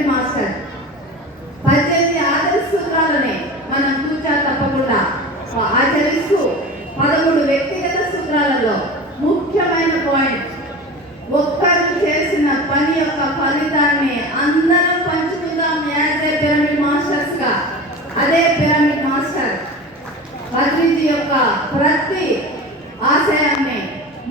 Pyramid master 18 ఆదర్శ సూత్రాలని మనం తూచా తప్పకుండా ఆచరిస్తూ 13 వ్యక్తిగత సూత్రాలలో ముఖ్యమైన పాయింట్, ఒక్కరు చేసిన పని యొక్క ఫలితాన్ని అందరం పంచుకుందాం యాజ్ ఏ పిరమిడ్ మాస్టర్స్ గా. అదే పిరమిడ్ మాస్టర్ పత్రిజీ యొక్క ప్రతి ఆశయాన్ని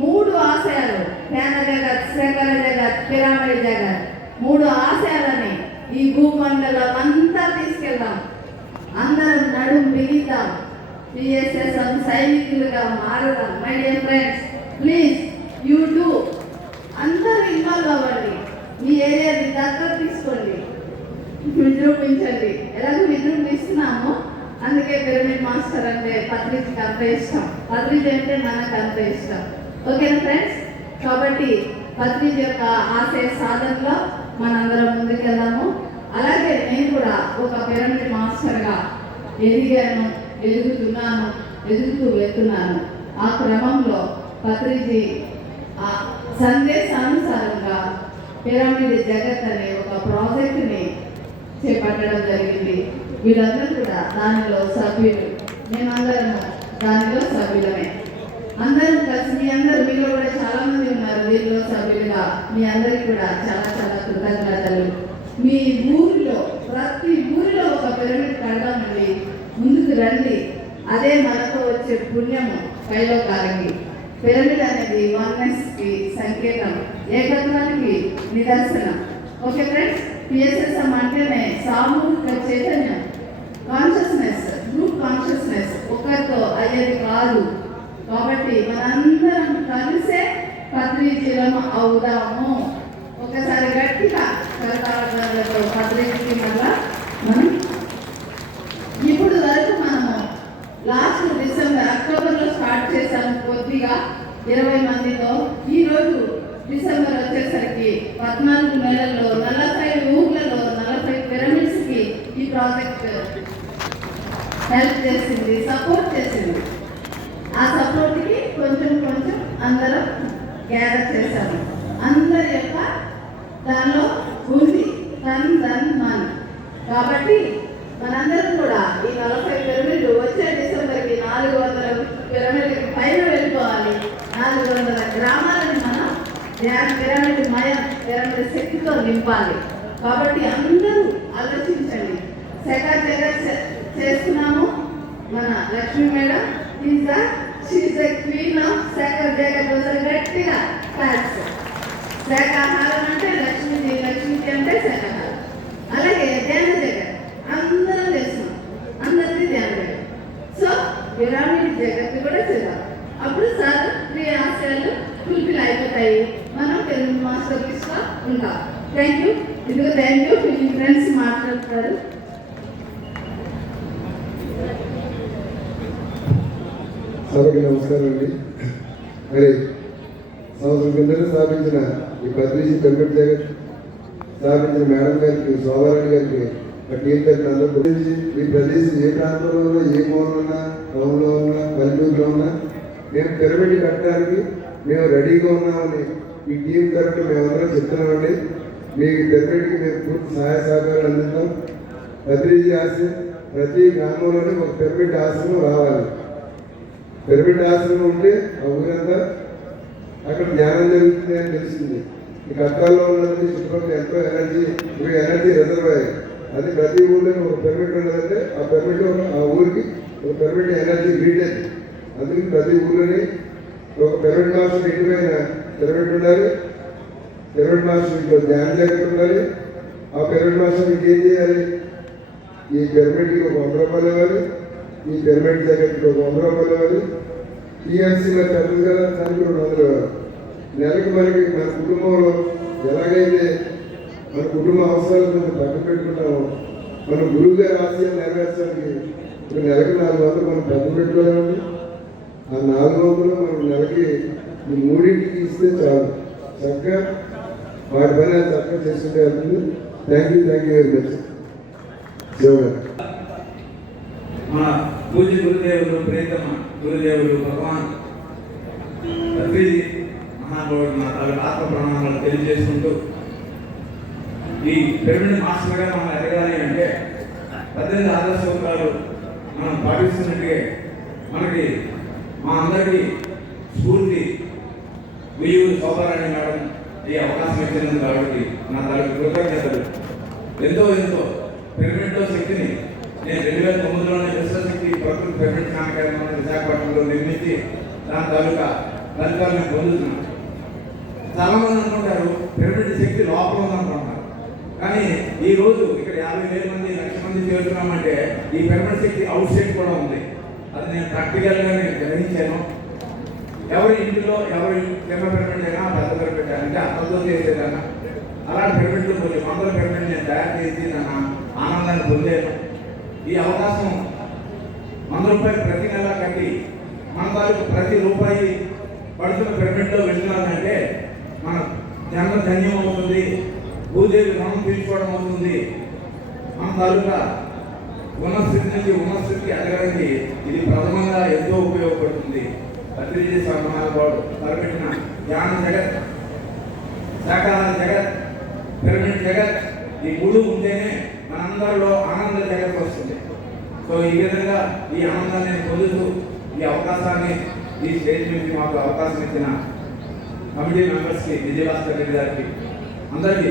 3 ఆశయాలు, ధ్యాన జగత్, శేఖర జగత్, పిరమిడ్ జగత్, 3 ఆశయాలని ఈ భూమండలం అంతా తీసుకెళ్దాం. అందరం నడుం బిగిద్దాం, పిఎస్ఎస్ఎం సైనికులుగా మారుదాం. My dear friends, please you do, అందరూ ఇన్వాల్వ్ అవ్వండి. మీ ఏరియాని దత్తత తీసుకోండి, విజృంభించండి. ఎలాగో విజృంభిస్తున్నామో అందుకే పిరమిడ్ మాస్టర్ అంటే పత్రిజీకి అంత ఇష్టం, పత్రిజీ అంటే మనకు అంత ఇష్టం. ఓకేనా ఫ్రెండ్స్? కాబట్టి పత్రిజీ యొక్క ఆశయ సాధనలో మనందరం ముందుకెళ్దాము. అలాగే నేను కూడా ఒక పిరమిడ్ మాస్టర్గా ఎదిగాను, ఎదుగుతున్నాను, ఎదుగుతూ వెళ్తున్నాను. ఆ క్రమంలో పత్రిజీ సందేశానుసారంగా పిరమిడ్ జగత్ అనే ఒక ప్రాజెక్టుని చేపట్టడం జరిగింది. వీళ్ళందరూ కూడా దానిలో సభ్యులు, మేమందరము దానిలో సభ్యులమే. అందరం కలిసి, మీ అందరూ, మీలో కూడా చాలా మంది ఉన్నారు దీనిలో సభ్యులుగా. మీ అందరికీ కూడా చాలా చాలా కృతజ్ఞతలు. మీ ఊరిలో, ప్రతి ఊరిలో ఒక పిరమిడ్ కడదామండి, ముందుకు రండి. అదే మనతో వచ్చే పుణ్యము కైలోకాలకి. పిరమిడ్ అనేది వన్నెస్ కి సంకేతం, ఏకత్వానికి నిదర్శనం. ఓకే ఫ్రెండ్స్, పిఎస్ఎస్ఎం అంటేనే సామూహిక చైతన్యం, కాన్షియస్నెస్, గ్రూప్ కాన్షియస్నెస్, ఒకరితో అయ్యేది కాదు. కాబట్టి మనందరం కలిసే పత్రిజీలం అవుదాము. ఒకసారి గట్టిగా కరతాళతో పత్రిజీ మళ్ళా మనం ఇప్పుడు వరకు మనము లాస్ట్ డిసెంబర్, అక్టోబర్లో స్టార్ట్ చేశాము కొద్దిగా 20 మందితో. ఈరోజు డిసెంబర్ వచ్చేసరికి 14 నెలల్లో 40 ఊర్లలో 40 పిరమిడ్స్కి ఈ ప్రాజెక్ట్ హెల్ప్ చేసింది, సపోర్ట్ చేసింది. ఆ సపోర్ట్కి కొంచెం కొంచెం అందరం గ్యాదర్ చేశాము. అందరి యొక్క దానిలో ఉంది తన్ మన్. కాబట్టి మనందరం కూడా ఈ 40 పిరమిడ్లు వచ్చే డిసెంబర్కి 400 పిరమిడ్కి పైన వెళ్ళిపోవాలి. 400 గ్రామాలను మనం పిరమిడ్ మయం, పిరమిడ్ శక్తితో నింపాలి. కాబట్టి అందరూ ఆలోచించండి. సెకండ్ జగత్ చేస్తున్నాము. మన Lakshmi madam she the queen of second జగత్. గట్టిగా క్లాస్. శాఖాహారం అంటే లక్ష్మీజీ, లక్ష్మీజీ అంటే శాఖాహారం. అలాగే ధ్యాన జగత్ అందరం చేస్తున్నాం, అందరికీ ధ్యాన జగత్. సో పిరమిడ్ జగత్ కూడా చేద్దాం. అప్పుడు సార్ 3 ఆశయాలు ఫుల్ఫిల్ అయిపోతాయి. మనం పిరమిడ్ మాస్టర్ లిస్ట్లో ఉంటాం. Thank you. ఇదిగో థ్యాంక్ యూ. మీ ఫ్రెండ్స్ మాట్లాడతారు. సభకి నమస్కారం అండి. మరి సంవత్సరం కిందట స్థాపించిన ఈ పత్రిజీ పిరమిడ్ జగత్ స్థాపించిన మేడం గారికి, శోభారాణి గారికి, టీం తరఫున అందరూ గురించి ఈ ప్రదేశం ఏ ప్రాంతంలో ఉన్నా, ఏ మూలలో ఉన్నా, టౌన్లో ఉన్నా, పల్లెటూరులో ఉన్నా, మేము పిరమిడ్ కట్టడానికి మేము రెడీగా ఉన్నామని ఈ టీం తరఫున మేమందరం చెప్తున్నామండి. మీ పిరమిడ్కి మేము పూర్తి సహాయ సహకారాలు అందిస్తాం. పత్రిజీ ఆశ్రమం ప్రతి గ్రామంలోనే ఒక పిరమిడ్ ఆశ్రమం రావాలి. పిరమిడ్ ఆశ్రమం ఉంటే ఆ ఊరంతా అక్కడ ధ్యానం జరుగుతుంది అని తెలిసింది. ఈ కట్టాల్లో ఉన్నది చుట్టుపక్కల ఎంతో ఎనర్జీ రిజర్వ్ అయ్యాయి. అది ప్రతి ఊళ్ళో ఒక పిరమిడ్ ఉన్నదంటే ఆ పిరమిడ్ ఆ ఊరికి ఒక పిరమిడ్ ఎనర్జీ గ్రీడ్ అది. అందుకని ప్రతి ఊళ్ళోని ఒక పిరమిడ్ మాస్టర్ ఇంటిపైన పిరమిడ్ ఉండాలి. పిరమిడ్ మాస్టర్ ఇంట్లో ధ్యానం జగత్ ఉండాలి. ఆ పిరమిడ్ మాస్టర్ ఇంకేం చేయాలి? ఈ పిరమిడ్కి ఒక 100 రూపాయలు ఇవ్వాలి, ఈ పిరమిడ్ జగత్కి ఒక 100 రూపాయలు ఇవ్వాలి. టీఎంసీలో పెద్దది కదా, దానికి 200 ఇవ్వాలి. నెలకు మనకి మన కుటుంబంలో ఎలాగైతే మన కుటుంబ అవసరాలకు మనం పక్కన పెట్టుకుంటామో, మన గురువు గారి ఆశయాలు నెరవేర్చడానికి ఇప్పుడు నెలకు 400 మనం పక్కన పెట్టుకోలేమండి. ఆ 400 మనం నెలకి ఈ 3కి ఇస్తే చాలు. చక్కగా వాటి పని చక్కగా చేసుకుంటే వెళ్తుంది. Thank you very much. మన పూజ్య గురుదేవులు, ప్రియతమ గురుదేవులు భగవాన్ పత్రిజీ మహానుభావుడు నా ఆత్మ ప్రణామాలు తెలియజేసుకుంటూ ఈ పిరమిడ్ మాస్టర్గా మనం ఎదగాలి అంటే 18 ఆదర్శ సూత్రాలు మనం పాటిస్తున్నట్టుగా మనకి మా అందరికీ స్ఫూర్తి ఉయ్యూరు శోభారాణి మేడం ఈ అవకాశం ఇచ్చినందుకు కాబట్టి నా తనకు కృతజ్ఞతలు. ఎంతో పిరమిడ్లో శక్తిని నేను 2009లోనే విశ్వశక్తి ప్రకృతి పిరమిడ్ కార్యక్రమాన్ని విశాఖపట్నంలో నిర్మించి దాని తాలూకా ఫలితాలు నేను పొందుతున్నాను. చాలా మంది అనుకుంటారు పిరమిడ్ శక్తి లోపల ఉందనుకుంటున్నారు, కానీ ఈ రోజు ఇక్కడ 50,000 మంది 1,00,000 మంది చేరుతున్నామంటే ఈ పిరమిడ్ శక్తి అవుట్ సైడ్ కూడా ఉంది. అది నేను ప్రాక్టికల్గా నేను గ్రహించాను. ఎవరి ఇంటిలో ఎవరి చిన్న పిరమిడ్ అయినా పెద్ద పిరమిడ్ అంటే అర్థంతో చేసేదన్నా అలాంటి పిరమిడ్లు కొన్ని వందల పిరమిడ్ నేను తయారు చేసి నా ఆనందాన్ని పొందాను. ఈ అవకాశం 100 రూపాయలు ప్రతి నెల కట్టి మన తాలూకు ప్రతి రూపాయి పడుతున్న పిరమిడ్లో వెళ్తున్నానంటే మన జన్మ ధన్యం అవుతుంది, భూదేవి రుణం తీర్చుకోవడం అవుతుంది. మన తాలూకా ఉన్నస్థితి నుంచి ఉన్నస్థితికి ఎదగడానికి ఇది ప్రథమంగా ఎంతో ఉపయోగపడుతుంది. పత్రిజీ మహానుభావుడు తలపెట్టిన ధ్యాన జగత్, శాకాహార జగత్, పిరమిడ్ జగత్ ఈ మూడు ఉంటేనే మనందరిలో ఆనంద జగత్ వస్తుంది. సో ఈ విధంగా ఈ ఆనందాన్ని పొందుతూ ఈ అవకాశాన్ని ఈ స్టేజ్ నుంచి మాకు అవకాశం ఇచ్చిన కమిటీ మెంబర్స్కి, విజయభాస్కర్ రెడ్డి గారికి అందరికీ